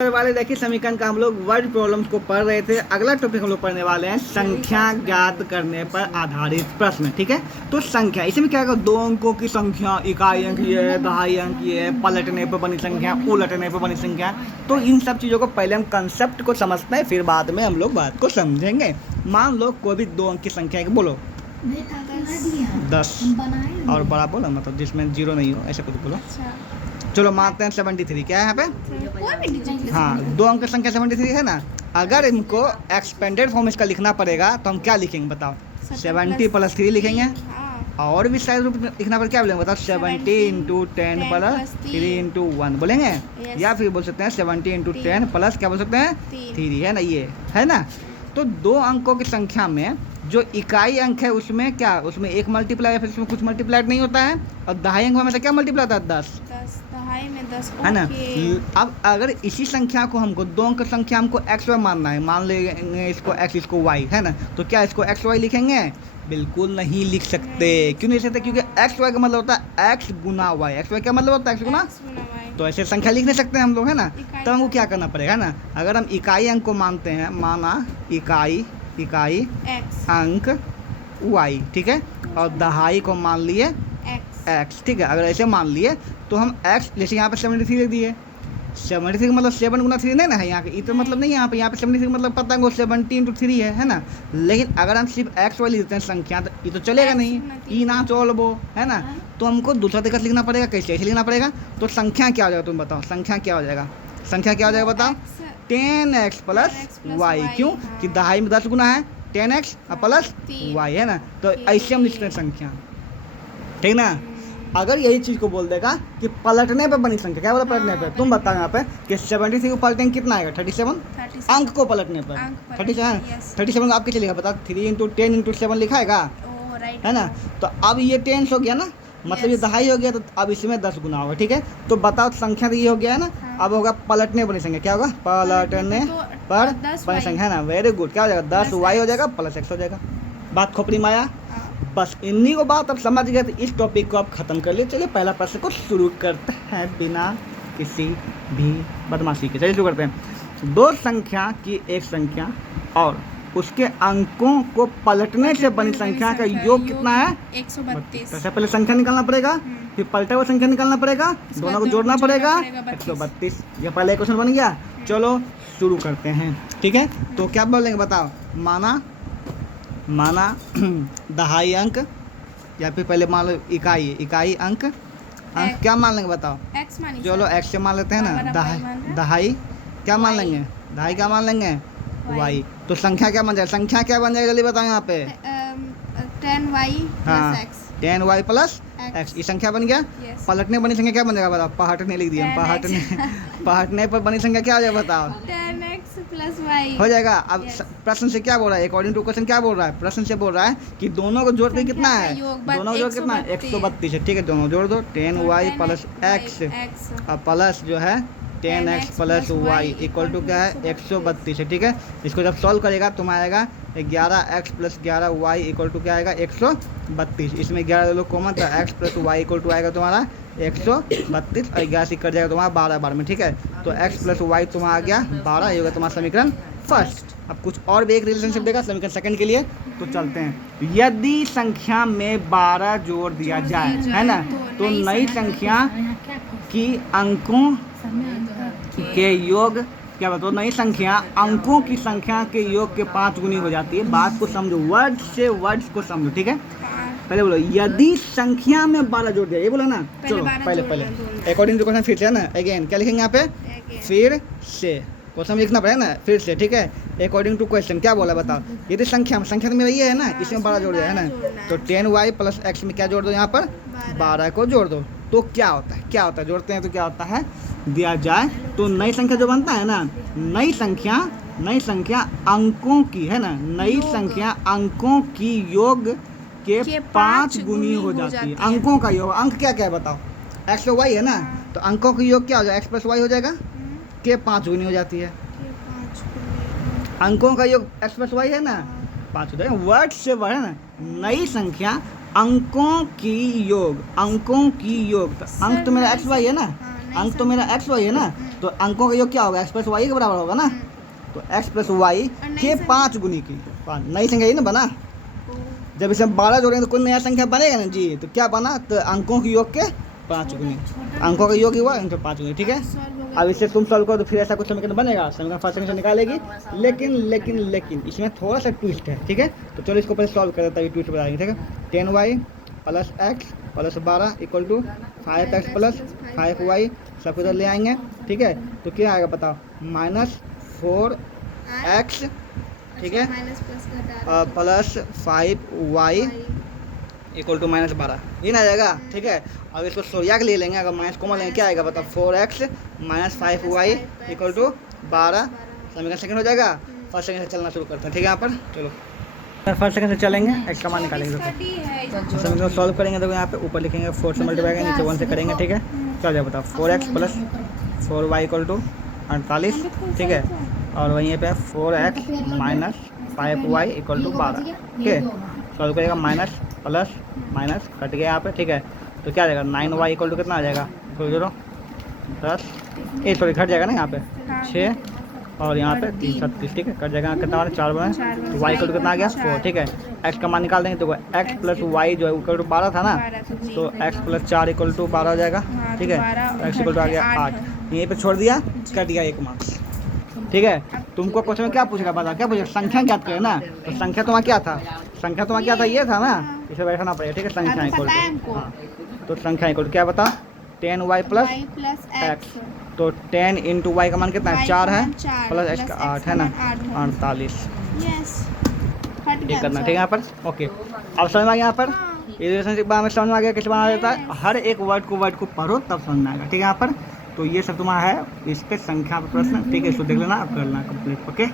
वाले देखिए समीकरण का हम लोग वर्ड प्रॉब्लम्स को पढ़ रहे थे। अगला टॉपिक हम लोग पढ़ने वाले हैं संख्या ज्ञात करने पर आधारित प्रश्न। ठीक है, तो संख्या इसमें क्या होगा, दो अंकों की संख्या, इकाई अंक ये है, दहाई अंक ये है, पलटने पर बनी संख्या, उलटने पर बनी संख्या। तो इन सब चीज़ों को पहले हम कंसेप्ट को समझते हैं, फिर बाद में हम लोग बात को समझेंगे। मान लो कोई भी दो अंक की संख्या है, बोलो 10 और बड़ा बोलो, मतलब जिसमें जीरो नहीं हो, ऐसा कुछ बोलो। चलो मानते हैं 73। क्या है यहाँ पे? हाँ, दो अंक की संख्या 73 है ना। अगर इनको एक्सपेंडेड फॉर्म इसका लिखना पड़ेगा तो हम क्या लिखेंगे बताओ? 70 + 3 लिखेंगे। और भी शायद रूप लिखना पड़ेगा, क्या बोलेंगे बताओ? 70 × 10 + 3 × 1 बोलेंगे। या फिर बोल सकते हैं 70 × 10 प्लस क्या बोल सकते हैं? 3 है ना, ये है ना। तो दो अंकों की संख्या में जो इकाई अंक है उसमें क्या, उसमें एक मल्टीप्लाई या फिर उसमें कुछ मल्टीप्लाइड नहीं होता है। और दहाई अंक में क्या मल्टीप्लाई होता है? 10 है ना। अब अगर इसी संख्या को हमको दो अंक संख्या हमको एक्स वाई मानना है, मान लेंगे इसको एक्स इसको वाई, है ना। तो क्या इसको एक्स वाई लिखेंगे? बिल्कुल नहीं लिख सकते। क्यों नहीं सकते? क्योंकि एक्स वाई का मतलब होता है एक्स गुना वाई। एक्स वाई का मतलब होता है एक्स गुना, तो ऐसे संख्या लिख नहीं सकते हम लोग, है ना। तो हमको क्या करना पड़ेगा ना, अगर हम इकाई अंक को मानते हैं, माना इकाई अंक वाई, ठीक है, और दहाई को मान लिए एक्स, ठीक है। अगर ऐसे मान लिए तो हम एक्स, जैसे यहाँ पे 73 लिख दिए, 73 मतलब 7 × 3 नहीं ना है यहाँ पे, इतना मतलब नहीं है यहाँ पे 73 मतलब पता है 70 × 3 है ना। लेकिन अगर हम सिर्फ एक्स वाई लिखते हैं संख्या, तो ये तो चलेगा नहीं, ई ना चलबो, है ना। तो हमको दूसरा तरीका लिखना पड़ेगा। कैसे ऐसे लिखना पड़ेगा? तो संख्या क्या हो जाएगा, तुम बताओ संख्या क्या हो जाएगा? संख्या क्या हो जाएगा बताओ? 10x + y। क्यों? कि दहाई में 10 गुना है, 10x प्लस y, है ना। तो ऐसे हम लिखते हैं संख्या, ठीक ना। अगर यही चीज़ को बोल देगा कि पलटने पे बनी संख्या, क्या बोला पलटने पे? तुम बताओ यहाँ पे कि 73 को पलटेंगे कितना आएगा? 37 अंक को पलटने पर 37 को आप क्या लिखा बता? 3 × 10 × 7 लिखाएगा, है ना। तो अब ये 10 हो गया ना, मतलब ये दहाई हो गया, तो अब इसमें 10 गुना होगा, ठीक है। तो बताओ संख्या तो ये हो गया है ना। अब होगा पलटने बनी संख्या, क्या होगा? पलटने पर बनी संख्या, है ना। Very good. क्या हो जाएगा? 10y हो जाएगा प्लस x हो जाएगा। बात खोपड़ी में आया? बस इन्हीं को बात अब समझ गए, तो इस टॉपिक को आप ख़त्म कर लिए। चलिए पहला प्रश्न को शुरू करते हैं बिना किसी भी बदमाशी के। चलिए शुरू करते हैं। दो संख्या की एक संख्या और उसके अंकों को पलटने से बनी संख्या का योग कितना है? 132। सबसे पहले संख्या निकालना पड़ेगा, फिर पलटा हुआ संख्या निकालना पड़ेगा, दोनों को जोड़ना पड़ेगा, 132। ये पहले क्वेश्चन बन गया। चलो शुरू करते हैं, ठीक है। तो क्या बोलेंगे बताओ? माना दहाई अंक, या फिर पहले मान लो इकाई अंक क्या मान लेंगे बताओ? चलो एक्स से मान लेते हैं ना। दहाई क्या मान लेंगे? दहाई क्या मान लेंगे? वाई। तो संख्या क्या बन जाएगा? संख्या क्या बन जाएगा जल्दी बताओ यहाँ पे? 10y + x। 10y + x, ये संख्या बन गया। पलटने बनी संख्या क्या बन जाएगा बताओ? पलटने लिख दिया, पलटने पर बनी संख्या क्या हो जाएगा बताओ? 10x + y हो जाएगा। अब प्रश्न से क्या बोल रहा है? अकॉर्डिंग टू क्वेश्चन क्या बोल रहा है? प्रश्न से बोल रहा है कि दोनों को जोड़ के कितना है? दोनों को जोड़ कितना है? 132 है, ठीक है। दोनों जोड़ दो, 10y + x और प्लस जो है 10x + y = क्या है? 132 है, ठीक है। इसको जब सॉल्व करेगा तुम आएगा 11x + 11y = क्या आएगा? 132। इसमें 11 लोग कॉमन, तो x + y = आएगा तुम्हारा 132 और 11 से कट जाएगा तुम्हारा 12 में, ठीक है। तो x + y तुम्हारा आ गया 12, ये होगा तुम्हारा समीकरण फर्स्ट। अब कुछ और भी एक रिलेशनशिप देगा समीकरण सेकंड के लिए, तो चलते हैं। यदि संख्या में 12 जोड़ दिया जाए, है ना, तो नई संख्या की अंकों के योग क्या बताओ? नई संख्या अंकों की संख्या के योग के 5 गुनी हो जाती है। बात को समझो, वर्ड्स को समझो, ठीक है। पहले बोलो यदि संख्या में 12 जोड़ दिया, ये बोला ना। चलो पहले अकॉर्डिंग टू क्वेश्चन फिर से, है ना। अगेन क्या लिखेंगे यहाँ पे? फिर से क्वेश्चन लिखना पड़ेगा ना, फिर से, ठीक है। अकॉर्डिंग टू क्वेश्चन क्या बोला बताओ? यदि संख्या तो मेरा ये है ना, इसमें 12 जोड़ दिया, है ना। तो 10y + x में क्या जोड़ दो? यहाँ पर 12 को जोड़ दो। तो क्या होता है? जोड़ते हैं तो क्या होता है? दिया जाए तो नई संख्या जो बनता है ना, नई संख्या अंकों की, है ना, नई संख्या अंकों की योग के 5 गुनी हो जाती है। अंकों का योग, अंक क्या क्या है बताओ? x और y है ना। तो अंकों का योग क्या हो जाएगा? x + y हो जाएगा, के 5 गुनी हो जाती है। अंकों का योग x + y है ना, 5 हो जाएगा। वर्ड से वर्ड, है ना। नई संख्या अंकों की योग, तो अंक तो मेरा x y है ना, अंक तो मेरा x y है ना। तो अंकों का योग क्या होगा, एक्स प्लस वाई के बराबर होगा ना। तो एक्स प्लस वाई और नई के संख्या? 5 गुनी की नई संख्या ही ना बना। जब इसमें 12 जोड़ेंगे तो कोई नया संख्या बनेगा ना जी। तो क्या बना, तो अंकों के योग के 5 गुनी, अंकों का योग ही हुआ इनके 5 गुनी, ठीक है। सॉल्व हो गया। अब इससे तुम सॉल्व करो तो फिर ऐसा कुछ समीकरण बनेगा, समीकरण फर्स्ट समीकरण निकालेगी। लेकिन लेकिन लेकिन इसमें थोड़ा सा ट्विस्ट है, ठीक है। तो चलो इसको पहले सॉल्व करते तभी ट्विस्ट बताएंगे, ठीक है। 10y plus x plus 12 equal to 5x plus 5y सब इधर ले आएंगे, ठीक है। तो क्या आएगा बताओ, -4x, ठीक है, माइनस प्लस का प्लस 5y इक्वल टू -12, ये ना आ जाएगा, ठीक है। अब इसको सोरिया के ले लेंगे, अगर माइनस कॉमन लेंगे क्या आएगा बताओ, 4x minus 5y equal to 12, समीकरण सेकंड हो जाएगा। फर्स्ट सेकंड से चलना शुरू करते हैं, ठीक है। यहाँ पर चलो फर्स्ट सेकंड से चलेंगे, एक्स का मान निकालेंगे। देखो समीकरण सॉल्व करेंगे तो यहाँ पे ऊपर लिखेंगे 4 से मल्टीप्लाई करेंगे, नीचे 1 से करेंगे, ठीक है। क्या जाए बताओ, 4x plus 4y equal to 48, ठीक है। और वहीं पे 4x minus 5y equal to 12, ठीक है। सॉल्व करेगा, माइनस प्लस माइनस कट गया यहाँ पे, ठीक है। तो क्या आ जाएगा, 9y इक्वल टू कितना आ जाएगा, 10 सॉरी घट जाएगा ना यहाँ पे 6 और यहाँ पे 3 37, ठीक है। कट जाएगा कितना, 4 बना, तो y इक्वल टू कितना आ गया 4, ठीक है। x का मान निकाल देंगे तो x प्लस y जो है इक्वल टू 12 था ना, तो x प्लस 4 इक्वल टू 12 हो जाएगा, ठीक है। x इक्वल टू आ गया 8, यहीं पे छोड़ दिया, कट गया 1 मार्क्स, ठीक है। तुमको क्वेश्चन में क्या पूछ रहा बता, क्या पूछ रहा, संख्या ज्ञात करें ना। तो संख्या तुम्हारा क्या था, संख्या तुम्हारा क्या था, ये था ना, इसे बैठाना पड़ेगा, ठीक है। संख्या इक्वल टू, हाँ, तो संख्या इक्वल टू क्या बता, 10y प्लस एक्स, तो 10 इंटू वाई का मान कितना है, 4 है, प्लस एक्स का 8 है ना, 48, ये करना, ठीक है। यहाँ पर ओके, अब समझ में आ गया। यहाँ पर ये रिलेशनशिप बारे में समझ में आ गया, कैसे बनाया जाता है, हर एक वर्ड को पढ़ो तब समझ में आएगा, ठीक है। यहाँ पर तो ये सब तुम्हारा है इस पे संख्या पर प्रश्न, ठीक है। इसको देख लेना, अब कर लेना कंप्लीट, ओके।